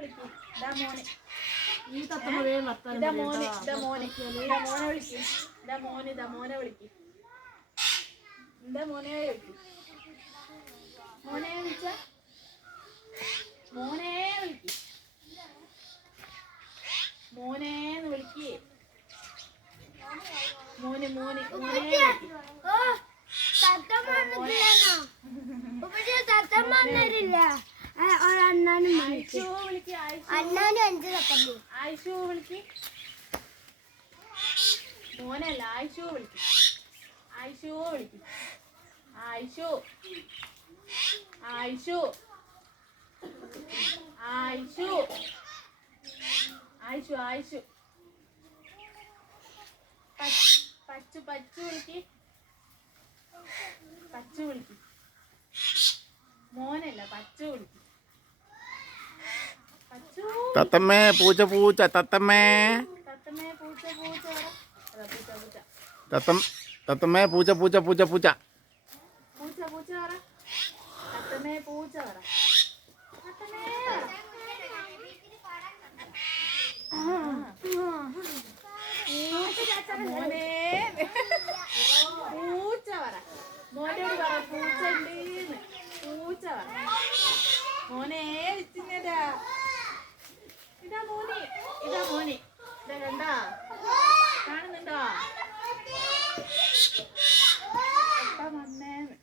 മോനെ മോനെ മോനെ മോനെ മോനെ മോനെ മോനെ മോനെ മോനെ വിളിച്ച മോനെ വിളിക്ക് മോനേന്ന് വിളിക്ക് മോന് മോന് മോനെ തത്തമ്മ തത്തമ്മ വന്നിട്ടില്ല. ആയിഷു അണ്ണാനും അഞ്ച് തത്തമ്മ ആയിഷു വിളിക്ക്. മോനല്ല ആയിഷു വിളിക്ക്. ആയിഷു വിളിക്ക്. ആയിഷു ആയിഷു ആയിഷു ആയിഷു ആയിഷു പച്ചു പച്ചു വിളിക്ക് പച്ചു വിളിക്ക് മോനല്ല പച്ചു വിളിക്ക് പച്ചു തത്തമ്മേ പൂച്ച പൂച്ച തത്തമ്മേ. തത്തം തത്തമ്മേ പൂച്ച പൂച്ച പൂച്ച പൂച്ച. പൂച്ച പറ മോനോട് പറ പൂച്ച പൂച്ച പറ മോനെ വിച്ചിന്നതാ ഇതാ മോനെ ഇതാ മോനെ ഇതാ കണ്ടാ കാണുന്നുണ്ടോ അപ്പ വന്നേന്ന്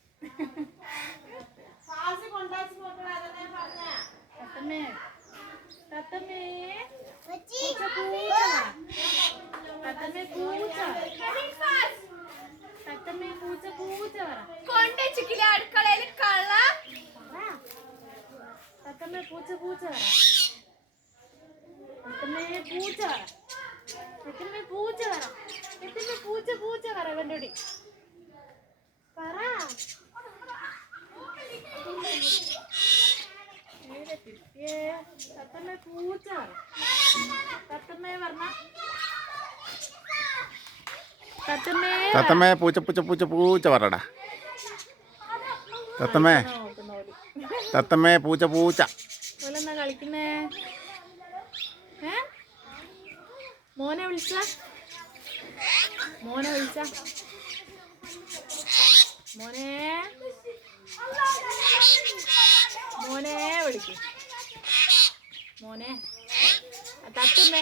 തത്തമ്മേ തത്തമ്മേ പൂച്ച പൂച്ച തത്തമ്മേ പൂച്ച തത്തമ്മേ പൂച്ച പൂച്ച പറ കൊണ്ടുവച്ചിട്ടില്ല അടുക്കളയിൽ കള്ള തത്തമ്മേ പൂച്ച പൂച്ച പറ തത്തമ്മേ പൂച്ച പറ തത്തമ്മേ പൂച്ച പറ പൂച്ച പൂച്ച പറ കണ്ടുപിടി. പറ? തത്തമ്മേ പൂച്ച തത്തമ്മേ പറഞ്ഞ. തത്തമ്മേ തത്തമ്മേ പൂച്ച പൂച്ച പൂച്ച പൂച്ച പറടാ. തത്തമ്മേ. തത്തമ്മേ പൂച്ച പൂച്ച. കളിക്കുന്നേ? മോനെ വിളിച്ച മോനെ വിളിച്ച. മോനെ. മോനെ വിളിക്ക്. മോനെ. ആ തത്തമ്മേ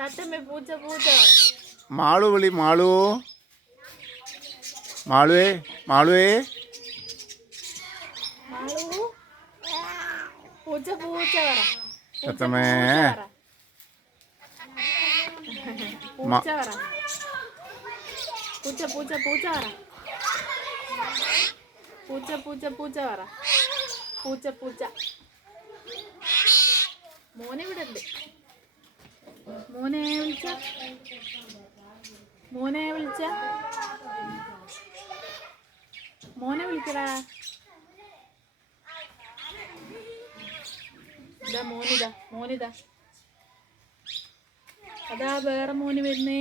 തത്തമ്മേ പൂച്ച പൂച്ച പറ മാളു വിളി മാളു. മാളുവേ മാളുവേ. മാളു. പൂച്ച പൂച്ച പറ പൂച്ച തത്തമ്മേ. പൂച്ച പറ. മ- പൂച്ച പറ പൂച്ച പൂച്ച പൂച്ച പറ. പൂച്ച പൂച്ച പൂച്ച പറ. പൂച്ച പൂച്ച. മോനെ ഇവിടെ ഉണ്ട്. മോനെ വിളിച്ച. മോനെ വിളിച്ച. മോനെ വിളിക്കടാ. ഇതാ മോനിതാ മോനിതാ. അതാ വേറെ മോന് വരുന്നേ.